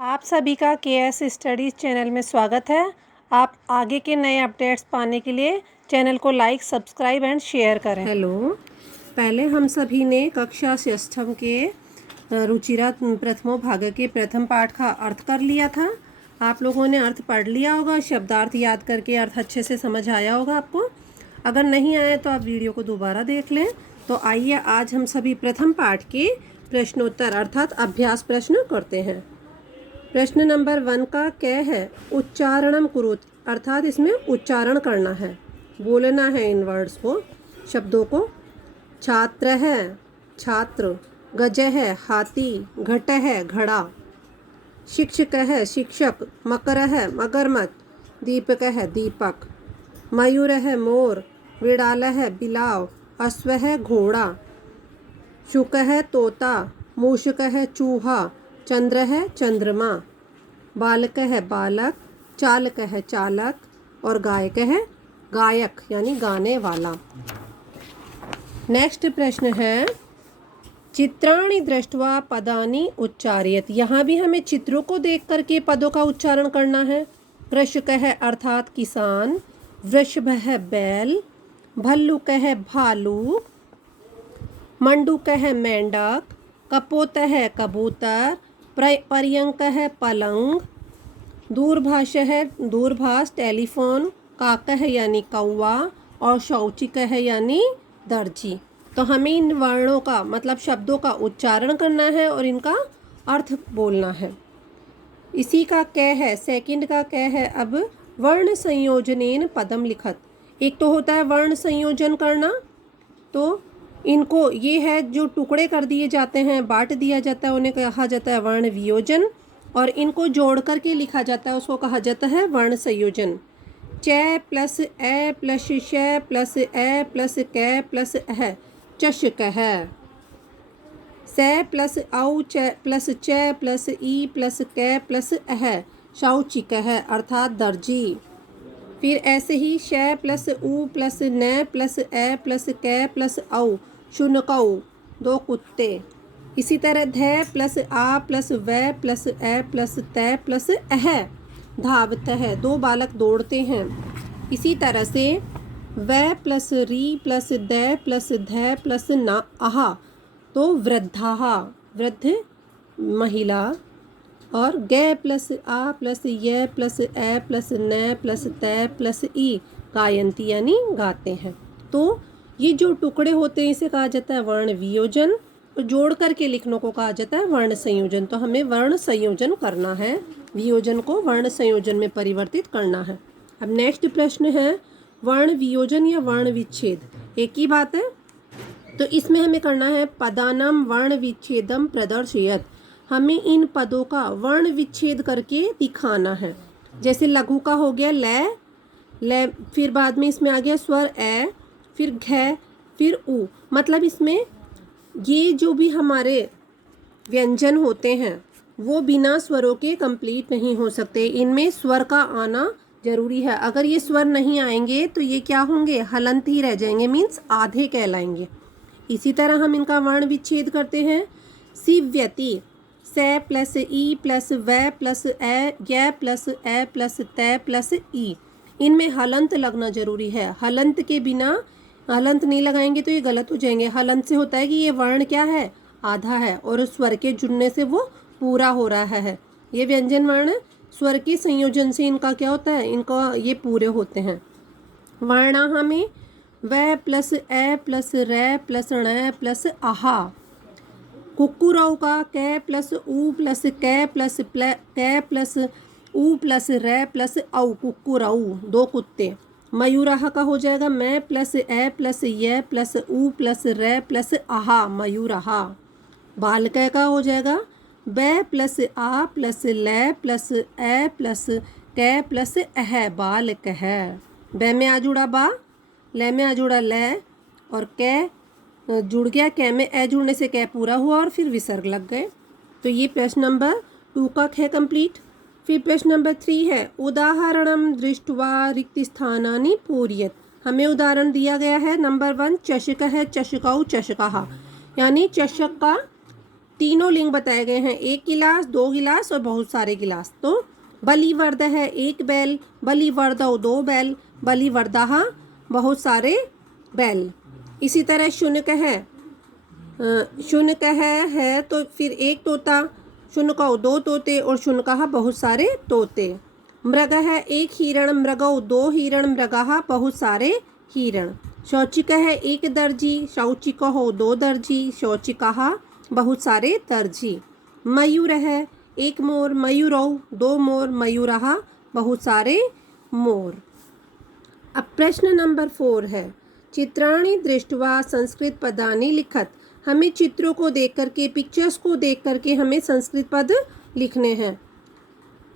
आप सभी का केएस स्टडीज़ चैनल में स्वागत है। आप आगे के नए अपडेट्स पाने के लिए चैनल को लाइक, सब्सक्राइब एंड शेयर करें। हेलो, पहले हम सभी ने कक्षा षष्ठम के रुचिरा प्रथमो भाग के प्रथम पाठ का अर्थ कर लिया था। आप लोगों ने अर्थ पढ़ लिया होगा, शब्दार्थ याद करके अर्थ अच्छे से समझ आया होगा आपको। अगर नहीं आया तो आप वीडियो को दोबारा देख लें। तो आइए आज हम सभी प्रथम पाठ के प्रश्नोत्तर अर्थात अभ्यास प्रश्न करते हैं। प्रश्न नंबर 1 का क्या है? उच्चारणम कुरुत, अर्थात इसमें उच्चारण करना है, बोलना है इन वर्ड्स को, शब्दों को। छात्र है छात्र, गज है हाथी, घट है घड़ा, शिक्षक है शिक्षक, मकर है मगरमच्छ, दीपक है दीपक, मयूर है मोर, बिड़ाल है बिलाव, अश्व है घोड़ा, शुक है तोता, मूषक है चूहा, चंद्र है चंद्रमा, बालक है बालक, चालक है चालक और गायक है गायक यानी गाने वाला। नेक्स्ट प्रश्न है चित्राणि दृष्ट्वा पदानि उच्चारयेत्। यहाँ भी हमें चित्रों को देख करके पदों का उच्चारण करना है। कृषक है अर्थात किसान, वृषभ है बैल, भल्लुक है भालू, मंडूक है मेंढक, कपोत है कबूतर, पर्यंक है पलंग, दूरभाष है दूरभाष टेलीफोन, काक है यानी कौवा और शौचिक है यानी दर्जी। तो हमें इन वर्णों का मतलब शब्दों का उच्चारण करना है और इनका अर्थ बोलना है। इसी का क्या है, सेकंड का क्या है। अब वर्ण संयोजनेन पदम लिखत। एक तो होता है वर्ण संयोजन करना, तो इनको ये है जो टुकड़े कर दिए जाते हैं, बांट दिया जाता है, उन्हें कहा जाता है वर्ण वियोजन, और इनको जोड़ करके लिखा जाता है उसको कहा जाता है वर्ण संयोजन। च प्लस ए प्लस श प्लस ए प्लस कै प्लस अह, चषक है। स प्लस औ च प्लस च प्लस ई प्लस कै प्लस अह, शौचिक है अर्थात दर्जी। फिर ऐसे ही श प्लस उ प्लस न प्लस ए प्लस कै प्लस औ, शुनकौ, दो कुत्ते। इसी तरह ध प्लस आ प्लस व प्लस ए प्लस त प्लस अह, धावत है, दो बालक दौड़ते हैं। इसी तरह से व प्लस री प्लस द प्लस ध प्लस ना आहा, तो वृद्धा, वृद्ध महिला। और ग प्लस आ प्लस य प्लस ए प्लस न प्लस त प्लस ई, गायंती यानी गाते हैं। तो ये जो टुकड़े होते हैं इसे कहा जाता है वर्ण वियोजन, और जोड़ करके लिखने को कहा जाता है वर्ण संयोजन। तो हमें वर्ण संयोजन करना है, वियोजन को वर्ण संयोजन में परिवर्तित करना है। अब नेक्स्ट प्रश्न है वर्ण वियोजन या वर्ण विच्छेद, एक ही बात है। तो इसमें हमें करना है पदानाम वर्ण विच्छेदम प्रदर्शयत। हमें इन पदों का वर्ण विच्छेद करके दिखाना है। जैसे लघु का हो गया ल, फिर बाद में इसमें आ गया स्वर ए, फिर घ, फिर उ। मतलब इसमें ये जो भी हमारे व्यंजन होते हैं वो बिना स्वरों के कंप्लीट नहीं हो सकते, इनमें स्वर का आना जरूरी है। अगर ये स्वर नहीं आएंगे तो ये क्या होंगे, हलंत ही रह जाएंगे, मीन्स आधे कहलाएंगे। इसी तरह हम इनका वर्ण विच्छेद करते हैं। सिव्यति, स प्लस ई प्लस व प्लस ए य प्लस ए प्लस त प्लस ई, इनमें हलंत लगना जरूरी है। हलंत के बिना, हलंत नहीं लगाएंगे तो ये गलत हो जाएंगे। हलंत से होता है कि ये वर्ण क्या है, आधा है, और स्वर के जुड़ने से वो पूरा हो रहा है। ये व्यंजन वर्ण स्वर के संयोजन से इनका क्या होता है, इनका ये पूरे होते हैं। वर्ण में व प्लस ए प्लस र प्लस ण प्लस आहा। कुक्कुरौ का कै प्लस उ प्लस कै प्लस कै प्लस उ प्लस र प्लस औ, कुक्कुरौ, दो कुत्ते। मयूराह का हो जाएगा मैं प्लस ए प्लस य प्लस उ प्लस र प्लस आहा, मयूराहा। बालक का हो जाएगा ब प्लस आ प्लस ल प्लस ए प्लस कै प्लस अह, बालक है। ब में आ जुड़ा बा, ल में आ जुड़ा ल, और कै जुड़ गया, कै में ए जुड़ने से कै पूरा हुआ और फिर विसर्ग लग गए। तो ये प्रश्न नंबर 2 का है कंप्लीट। फिर प्रश्न नंबर 3 है उदाहरणम दृष्ट्वा रिक्त स्थानानि पूरयत। हमें उदाहरण दिया गया है। नंबर 1 चषक है, चषकौ चषकाहा, यानी चषक का तीनों लिंग बताए गए हैं, 1 गिलास, 2 गिलास और बहुत सारे गिलास। तो बलिवर्द है 1 बैल, बलिवर्दौ 2 बैल, बलिवर्दाहा बहुत सारे बैल। इसी तरह शुनक है, शुनक है तो फिर 1 तोता, शुनकौ 2 तोते और शुनकः बहुत सारे तोते। मृग है 1 हिरण, मृगौ 2 हिरण, मृगः बहुत सारे हिरण। शौचिक है 1 दर्जी, शौचिकहो 2 दर्जी, शौचिकः बहुत सारे दर्जी। मयूर है 1 मोर, मयूरौ 2 मोर, मयूरः बहुत सारे मोर। अब प्रश्न नंबर 4 है, चित्राणि दृष्ट्वा संस्कृत पदानि लिखत। हमें चित्रों को देख करके, पिक्चर्स को देख करके हमें संस्कृत पद लिखने हैं।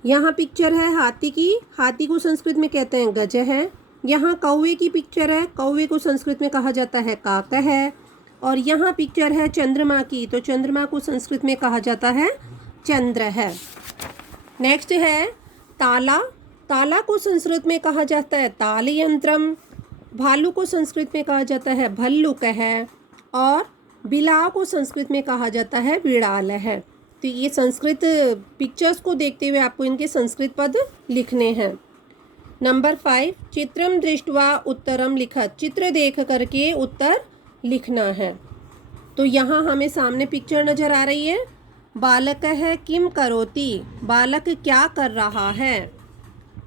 यहाँ पिक्चर है हाथी की, हाथी को संस्कृत में कहते हैं गज है। यहाँ कौवे की पिक्चर है, कौवे को संस्कृत में कहा जाता है काक है। और यहाँ पिक्चर है चंद्रमा की, तो चंद्रमा को संस्कृत में कहा जाता है चंद्र है। नेक्स्ट है ताला, ताला को संस्कृत में कहा जाता है ताल यंत्रम। भालू को संस्कृत में कहा जाता है भल्लुक है। और बिलाव को संस्कृत में कहा जाता है बिड़ाल है। तो ये संस्कृत पिक्चर्स को देखते हुए आपको इनके संस्कृत पद लिखने हैं। नंबर 5, चित्रम दृष्ट्वा उत्तरम लिखत। चित्र देख करके उत्तर लिखना है। तो यहाँ हमें सामने पिक्चर नज़र आ रही है। बालक है किम करोति, बालक क्या कर रहा है।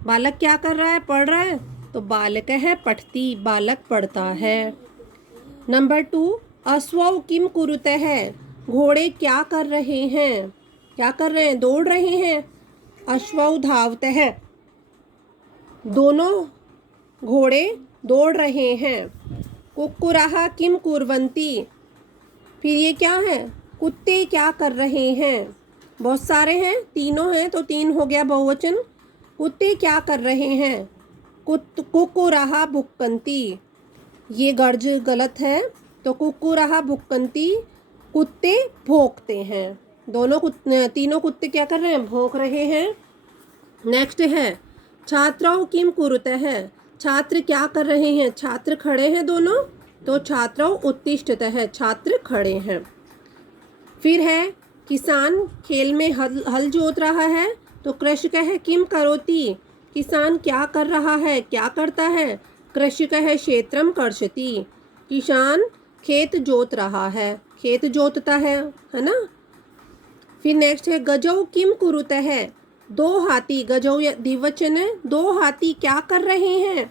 बालक क्या कर रहा है, पढ़ रहा है, तो बालक है पठती, बालक पढ़ता है। नंबर 2, अश्वौ किम कुरुते है, घोड़े क्या कर रहे हैं। क्या कर रहे हैं, दौड़ रहे हैं। अश्वौ धावते है, दोनों घोड़े दौड़ रहे हैं। कुक्कुरः किम कुर्वन्ति, फिर ये क्या है, कुत्ते क्या कर रहे हैं। बहुत सारे हैं, तीनों हैं तो 3 हो गया बहुवचन। कुत्ते क्या कर रहे हैं, कुक्कुरः भुक्कन्ति, ये गर्ज गलत है। तो कुक्कुरः भुक्कन्ति, कुत्ते भौंकते हैं। तीनों कुत्ते क्या कर रहे हैं, भौंक रहे हैं। नेक्स्ट है छात्रौ किम कुरुते है, छात्र क्या कर रहे हैं, छात्र खड़े हैं दोनों, तो छात्रौ उत्तिष्ठते है, छात्र खड़े हैं। फिर है किसान खेल में हल जोत रहा है, तो कृषक है किम करोति, किसान क्या कर रहा है, क्या करता है। कृषक है क्षेत्रम कर्षति, किसान खेत जोत रहा है, खेत जोतता है ना। फिर नेक्स्ट है गजौ किम कुरुते है, 2 हाथी, गजौ या द्विवचन है, 2 हाथी क्या कर रहे हैं,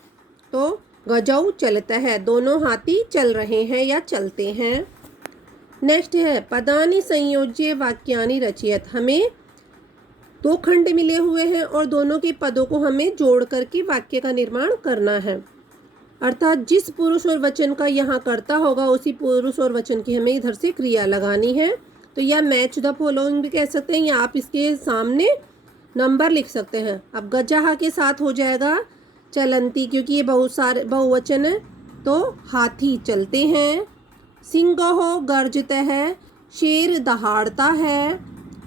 तो गजौ चलता है, दोनों हाथी चल रहे हैं या चलते हैं। नेक्स्ट है पदानि संयोज्य वाक्यानि रचयत, हमें 2 खंड मिले हुए हैं और दोनों के पदों को हमें जोड़ करके वाक्य का निर्माण करना है। अर्थात जिस पुरुष और वचन का यहाँ कर्ता होगा उसी पुरुष और वचन की हमें इधर से क्रिया लगानी है। तो या मैच द फॉलोइंग भी कह सकते हैं, या आप इसके सामने नंबर लिख सकते हैं। अब गजहा के साथ हो जाएगा चलंती, क्योंकि ये बहुत सारे बहुवचन है, तो हाथी चलते हैं। सिंहो गर्जते है, शेर दहाड़ता है।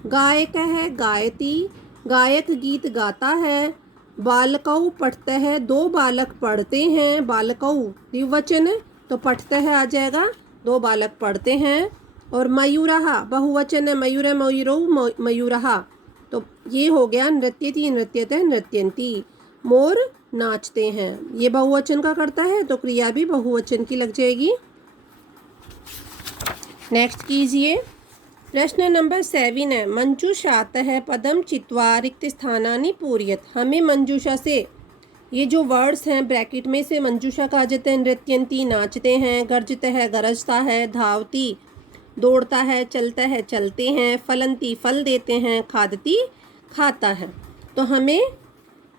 गायक है गायती, गायक गीत गाता है। बालकौ पढ़ते हैं, 2 बालक पढ़ते हैं। बालकौ द्विवचन है तो पढ़ते हैं आ जाएगा, 2 बालक पढ़ते हैं। और मयूरः बहुवचन है, मयूर मयूरौ मयूरः, तो ये हो गया नृत्यति नृत्यते नृत्यन्ति, मोर नाचते हैं। ये बहुवचन का करता है तो क्रिया भी बहुवचन की लग जाएगी। नेक्स्ट कीजिए प्रश्न नंबर 7 है, मंजूषात है पदम चित्वा रिक्त स्थानानि पूर्यत। हमें मंजूषा से ये जो वर्ड्स हैं ब्रैकेट में से मंजूषा कहा जाता है। नृत्यंती नाचते हैं, गर्जते है गरजता है, धावती दौड़ता है, चलता है चलते हैं, फलंती फल देते हैं, खादती खाता है। तो हमें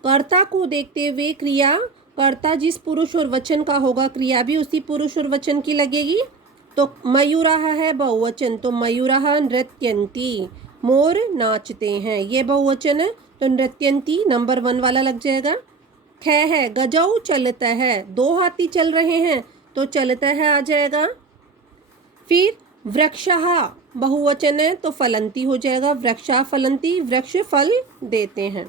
कर्ता को देखते हुए क्रिया, कर्ता जिस पुरुष और वचन का होगा क्रिया भी उसी पुरुष और वचन की लगेगी। तो मयूरः है बहुवचन, तो मयूरः नृत्यन्ति, मोर नाचते हैं, ये बहुवचन है तो नृत्यन्ति नंबर 1 वाला लग जाएगा। ख है गजौ चलता है, 2 हाथी चल रहे हैं तो चलता है आ जाएगा। फिर वृक्षः बहुवचन है तो फलंती हो जाएगा, वृक्षा फलंती, वृक्ष फल देते हैं।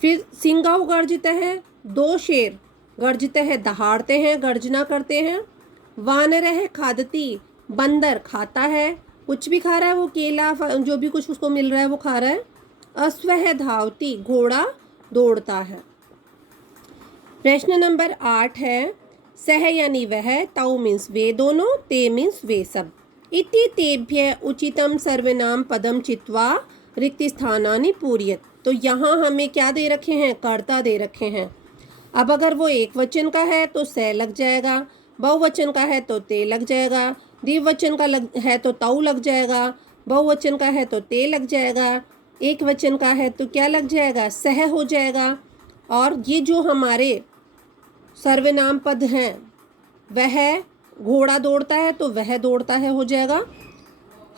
फिर सिंगौ गर्जते हैं, 2 शेर गर्जते हैं, दहाड़ते हैं, गर्जना करते हैं। वानर है खादती, बंदर खाता है। कुछ भी खा रहा है वो, केला जो भी कुछ उसको मिल रहा है वो खा रहा है। अस्वः धावती, घोड़ा दौड़ता है। प्रश्न नंबर 8 है, सह यानी वह, तौ मीन्स वे दोनों, ते मीन्स वे सब। इति तेभ्य उचितम सर्वनाम पदम चित्वा रिक्त स्थानानि पूरयत। तो यहाँ हमें क्या दे रखे हैं, कर्ता दे रखे हैं। अब अगर वो एक वचन का है तो से लग जाएगा, बहुवचन का है तो ते लग जाएगा, द्विवचन का है तो तौ लग जाएगा, बहुवचन का है तो ते लग जाएगा, एक वचन का है तो क्या लग जाएगा, सह हो जाएगा। और ये जो हमारे सर्वनाम पद हैं, वह घोड़ा दौड़ता है तो वह दौड़ता है हो जाएगा,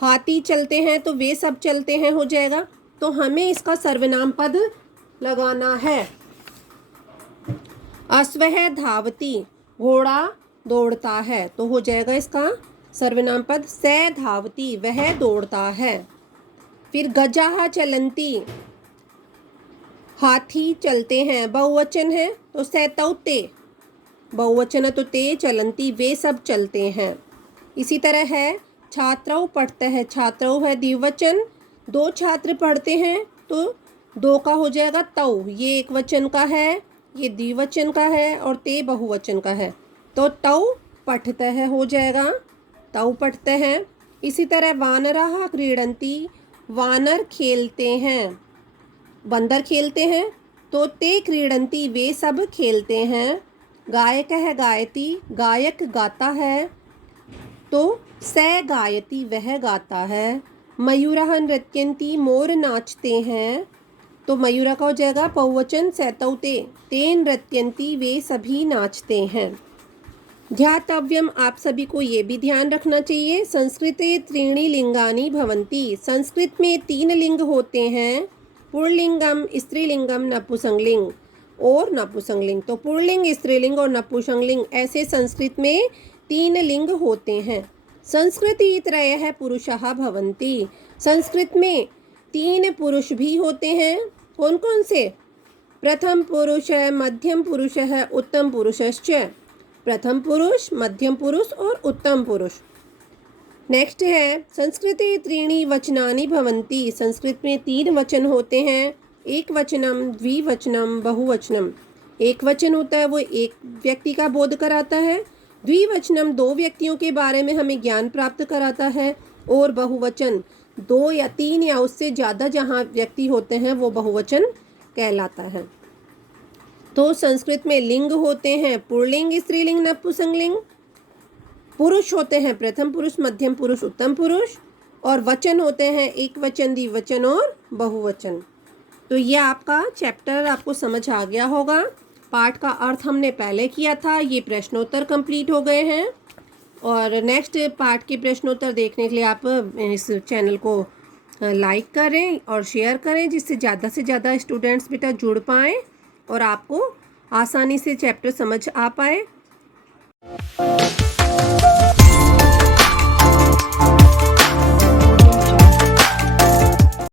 हाथी चलते हैं तो वे सब चलते हैं हो जाएगा। तो हमें इसका सर्वनाम पद लगाना है। अस्वः धावती, घोड़ा दौड़ता है, तो हो जाएगा इसका सर्वनाम पद स धावती, वह दौड़ता है। फिर गजाः चलन्ति, हाथी चलते हैं, बहुवचन है तो स तौ ते, बहुवचन है तो ते, चलन्ति वे सब चलते हैं। इसी तरह है छात्रौ पढ़ते हैं, छात्रौ है द्विवचन, दो छात्र पढ़ते हैं तो दो का हो जाएगा तौ, ये एक वचन का है, ये द्विवचन का है, और ते बहुवचन का है, तो तौ पठते हैं हो जाएगा, तौ पढ़ते हैं। इसी तरह वानराः क्रीडन्ति, वानर खेलते हैं, बंदर खेलते हैं तो ते क्रीडन्ति, वे सब खेलते हैं। गायकः गायति, गायक गाता है तो स गायति, वह गाता है। मयूरः नृत्यन्ति, मोर नाचते हैं तो मयूरा का हो जाएगा बहुवचन स तौ ते, ते नृत्यन्ति, वे सभी नाचते हैं। ध्यातव्यम, आप सभी को ये भी ध्यान रखना चाहिए, संस्कृते त्रीणि लिंगानि भवन्ति, संस्कृत में 3 लिंग होते हैं, पुल्लिंगम, स्त्रीलिंगम, नपुंसकलिंग और नपुंसकलिंग। तो पुल्लिंग, स्त्रीलिंग और नपुंसकलिंग, ऐसे संस्कृत में 3 लिंग होते हैं। संस्कृति त्रयः पुरुषः भवन्ति, संस्कृत में 3 पुरुष भी होते हैं। कौन कौन से, प्रथम पुरुष है, मध्यम पुरुष है, उत्तम पुरुषश्च, प्रथम पुरुष, मध्यम पुरुष और उत्तम पुरुष। नेक्स्ट है संस्कृते त्रीणि वचनानि भवन्ति, संस्कृत में 3 वचन होते हैं, एक वचनम, द्विवचनम, बहुवचनम। एक वचन होता है वो एक व्यक्ति का बोध कराता है, द्विवचनम 2 व्यक्तियों के बारे में हमें ज्ञान प्राप्त कराता है, और बहुवचन 2 या 3 या उससे ज़्यादा जहाँ व्यक्ति होते हैं वो बहुवचन कहलाता है। तो संस्कृत में लिंग होते हैं पुल्लिंग, स्त्रीलिंग, नपुंसकलिंग, पुरुष होते हैं प्रथम पुरुष, मध्यम पुरुष, उत्तम पुरुष, और वचन होते हैं एक वचन, द्विवचन और बहुवचन। तो ये आपका चैप्टर आपको समझ आ गया होगा। पाठ का अर्थ हमने पहले किया था, ये प्रश्नोत्तर कंप्लीट हो गए हैं, और नेक्स्ट पार्ट के प्रश्नोत्तर देखने के लिए आप इस चैनल को लाइक करें और शेयर करें, जिससे ज़्यादा से ज़्यादा स्टूडेंट्स बेटा जुड़ पाएँ और आपको आसानी से चैप्टर समझ आ पाए।